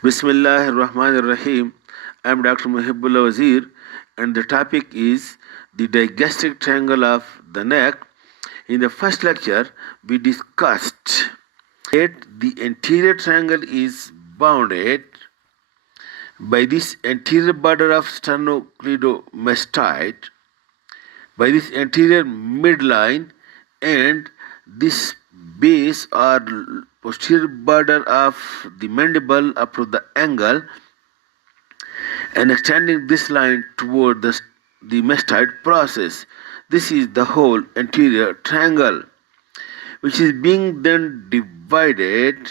Bismillahir Rahmanir Rahim. I am Dr. Mohibullah Wazir, and the topic is the digastric triangle of the neck. In the first lecture, we discussed that the anterior triangle is bounded by this anterior border of sternocleidomastoid, by this anterior midline, and this base or posterior border of the mandible up to the angle, and extending this line toward the mastoid process. This is the whole anterior triangle, which is being then divided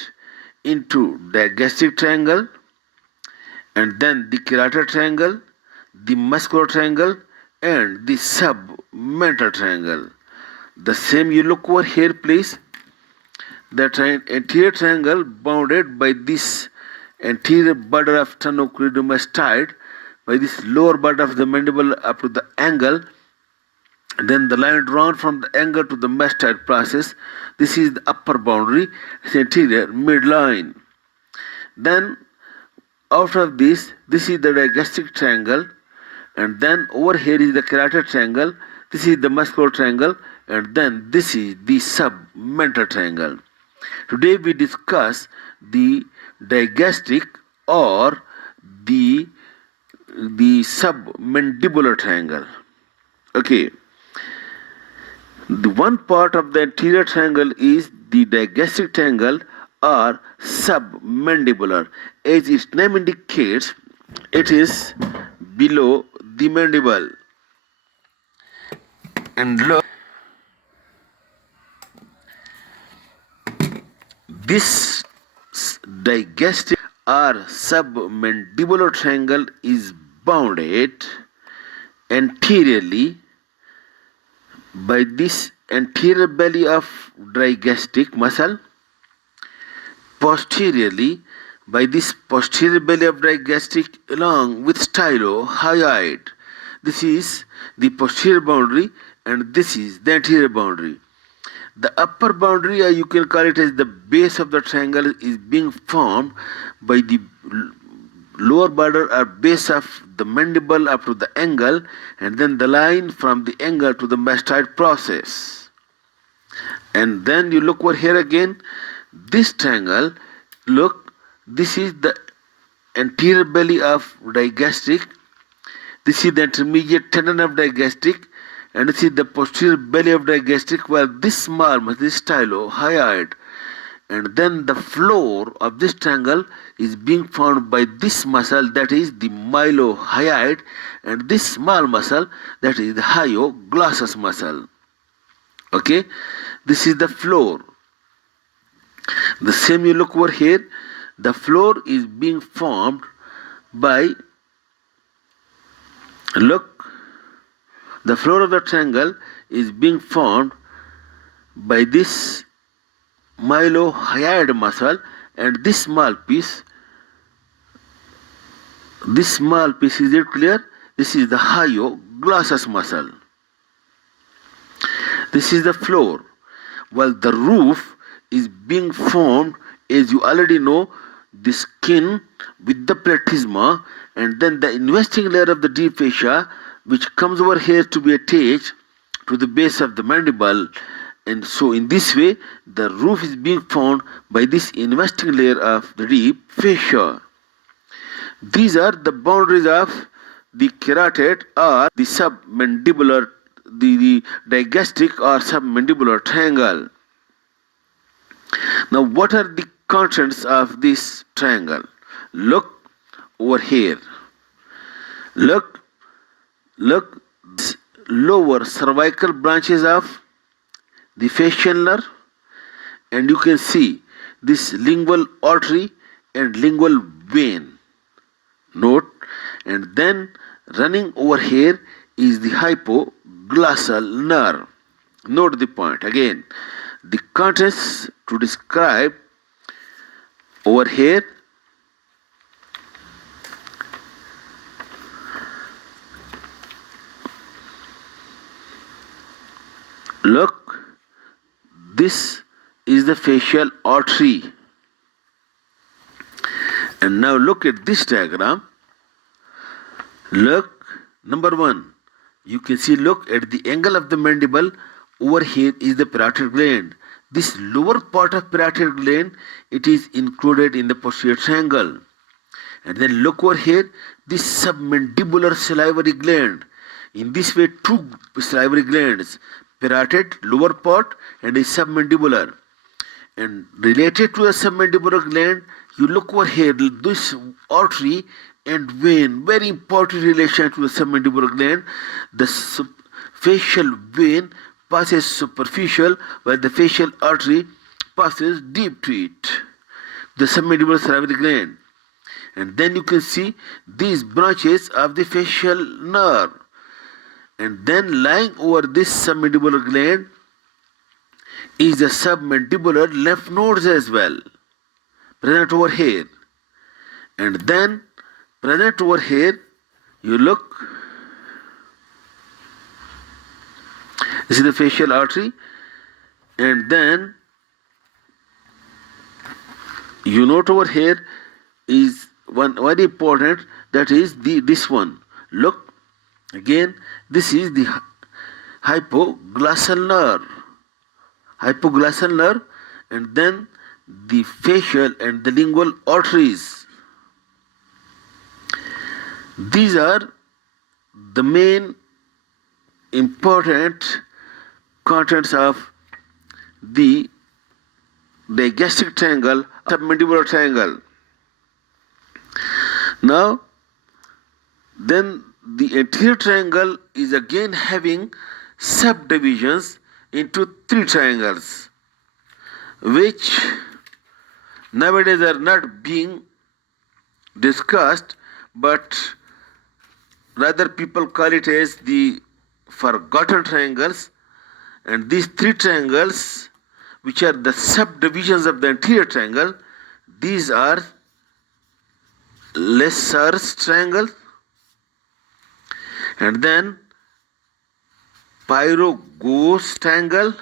into digastric triangle, and then the carotid triangle, the muscular triangle, and the submental triangle. The same you look over here, please. The anterior triangle bounded by this anterior border of sternocleidomastoid, by this lower border of the mandible up to the angle, and then the line drawn from the angle to the mastoid process. This is the upper boundary, it's anterior midline. Then out of this is the digastric triangle, and then over here is the carotid triangle, this is the muscular triangle, and then this is the submental triangle. Today we discuss the digastric or the submandibular triangle. Okay. The one part of the anterior triangle is the digastric triangle or submandibular. As its name indicates, it is below the mandible. And look, this digastric or submandibular triangle is bounded anteriorly by this anterior belly of digastric muscle, posteriorly by this posterior belly of digastric along with stylohyoid. This is the posterior boundary and this is the anterior boundary. The upper boundary, or you can call it as the base of the triangle, is being formed by the lower border or base of the mandible up to the angle, and then the line from the angle to the mastoid process. And then you look over here again, this triangle, look, this is the anterior belly of digastric, this is the intermediate tendon of digastric, and this is the posterior belly of digastric, while this small muscle is stylohyoid. And then the floor of this triangle is being formed by this muscle, that is the mylohyoid, and this small muscle, that is the hyoglossus muscle. Okay, this is the floor. The same you look over here, the floor is being formed by, look, the floor of the triangle is being formed by this mylohyoid muscle, and this small piece, is it clear? This is the hyoglossus muscle. This is the floor, while the roof is being formed, as you already know, the skin with the platysma, and then the investing layer of the deep fascia, which comes over here to be attached to the base of the mandible. And so in this way, the roof is being formed by this investing layer of the deep fascia. These are the boundaries of the carotid or the submandibular, the digastric or submandibular triangle. Now what are the contents of this triangle? Look over here. Look, lower cervical branches of the facial nerve, and you can see this lingual artery and lingual vein. Note, and then running over here is the hypoglossal nerve. Note the point again. The contents to describe over here. Look, this is the facial artery, And now look at this diagram. Look, number one, you can see, look at the angle of the mandible. Over here is the parotid gland. This lower part of parotid gland, it is included in the posterior triangle. And then look over here, this submandibular salivary gland. In this way, two salivary glands, parotid lower part and a submandibular. And related to the submandibular gland, you look over here, this artery and vein, very important relation to the submandibular gland. The facial vein passes superficial, while the facial artery passes deep to it, the submandibular salivary gland. And then you can see these branches of the facial nerve. And then lying over this submandibular gland is the submandibular lymph nodes as well, present over here. And then present over here, you look, this is the facial artery, and then you note over here is one very important, that is this one. Look again, this is the hypoglossal nerve, and then the facial and the lingual arteries. These are the main important contents of the digastric triangle, submandibular triangle. Now, then the anterior triangle is again having subdivisions into three triangles, which nowadays are not being discussed, but rather people call it as the forgotten triangles. And these three triangles, which are the subdivisions of the anterior triangle, these are Lesser's triangle, and then Pyrogos triangle,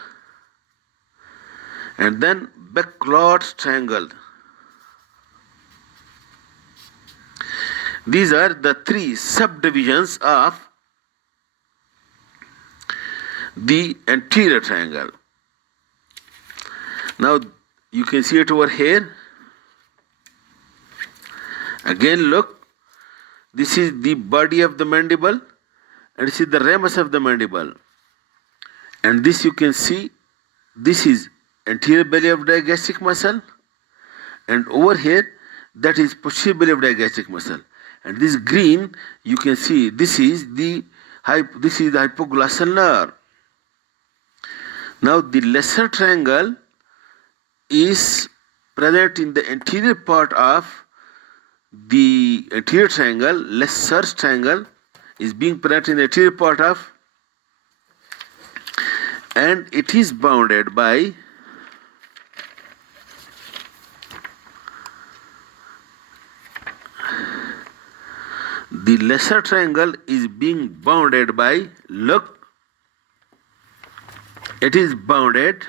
and then Backlash triangle. These are the three subdivisions of the anterior triangle. Now you can see it over here. Again look, this is the body of the mandible, and this is the ramus of the mandible. And this you can see, this is anterior belly of digastric muscle, and over here that is posterior belly of digastric muscle. And this green you can see, this is the hypoglossal nerve. Now the lesser triangle is present in the anterior part of the anterior triangle. Lesser triangle is being present in the anterior part of, and it is bounded by the lesser triangle is being bounded by, look, it is bounded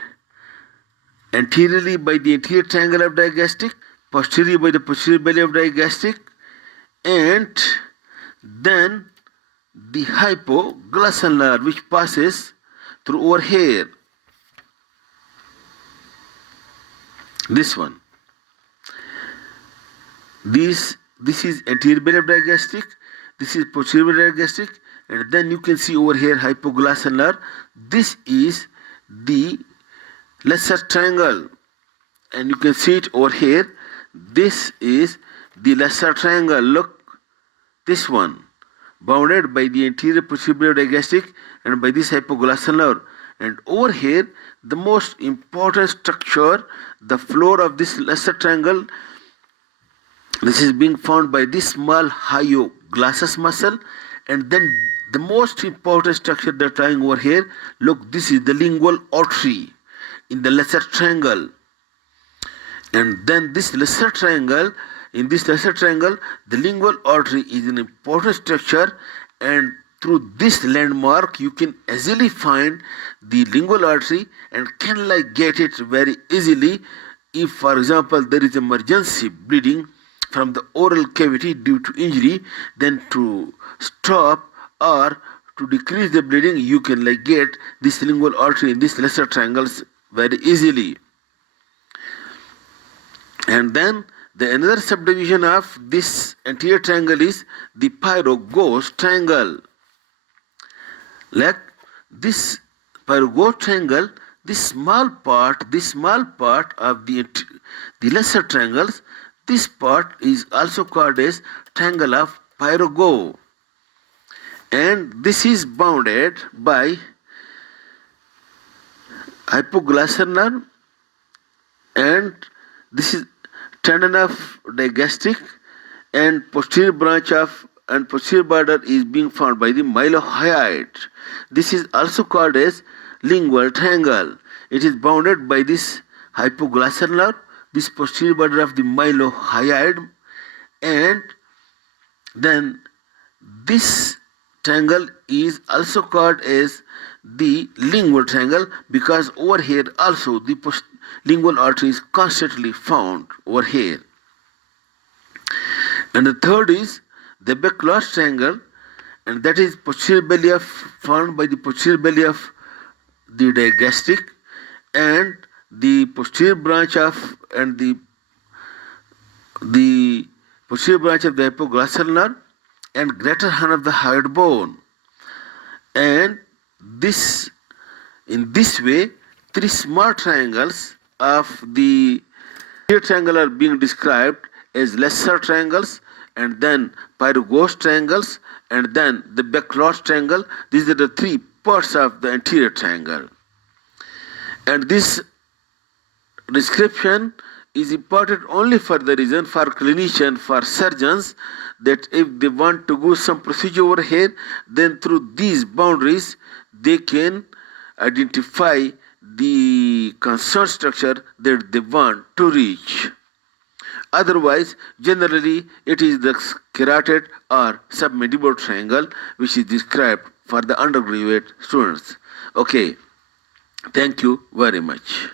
anteriorly by the anterior triangle of digastric, posteriorly by the posterior belly of digastric, and then the hypoglossal nerve, which passes through over here. This one. This is anterior belly of digastric, this is posterior belly of digastric, and then you can see over here hypoglossal nerve. This is the lesser triangle, and you can see it over here. This is the lesser triangle. Look, this one, bounded by the anterior posterior digastric and by this hypoglossal nerve. And over here, the most important structure, the floor of this lesser triangle, this is being found by this small hyoglossus muscle. And then the most important structure that lying over here, look, this is the lingual artery in the lesser triangle. And then this lesser triangle, in this lesser triangle, the lingual artery is an important structure, and through this landmark you can easily find the lingual artery and can get it very easily if, for example, there is emergency bleeding from the oral cavity due to injury, then to stop or to decrease the bleeding, you can get this lingual artery in these lesser triangles very easily. And then the another subdivision of this anterior triangle is the pyroghost triangle. Like this pyroghost triangle, this small part of the lesser triangles, this part is also called as triangle of Pyroghost. And this is bounded by hypoglossal nerve, and this is tendon of digastric, and posterior branch of and posterior border is being found by the mylohyoid. This is also called as lingual triangle. It is bounded by this hypoglossal nerve, this posterior border of the mylohyoid, and then this triangle is also called as the lingual triangle, because over here also the lingual artery is constantly found over here. And the third is the Backlash Angle, and that is posterior belly of found by the posterior belly of the digastric, and the posterior branch of the posterior branch of the hypoglossal nerve and greater horn of the hyoid bone. And this, in this way, three small triangles of the triangle are being described as lesser triangles, and then pyroghost triangles, and then the Backlash triangle. These are the three parts of the anterior triangle. And this description is important only for the reason for clinician, for surgeons, that if they want to do some procedure over here, then through these boundaries they can identify the concerned structure that they want to reach. Otherwise, generally it is the carotid or submandibular triangle which is described for the undergraduate students. Okay, thank you very much.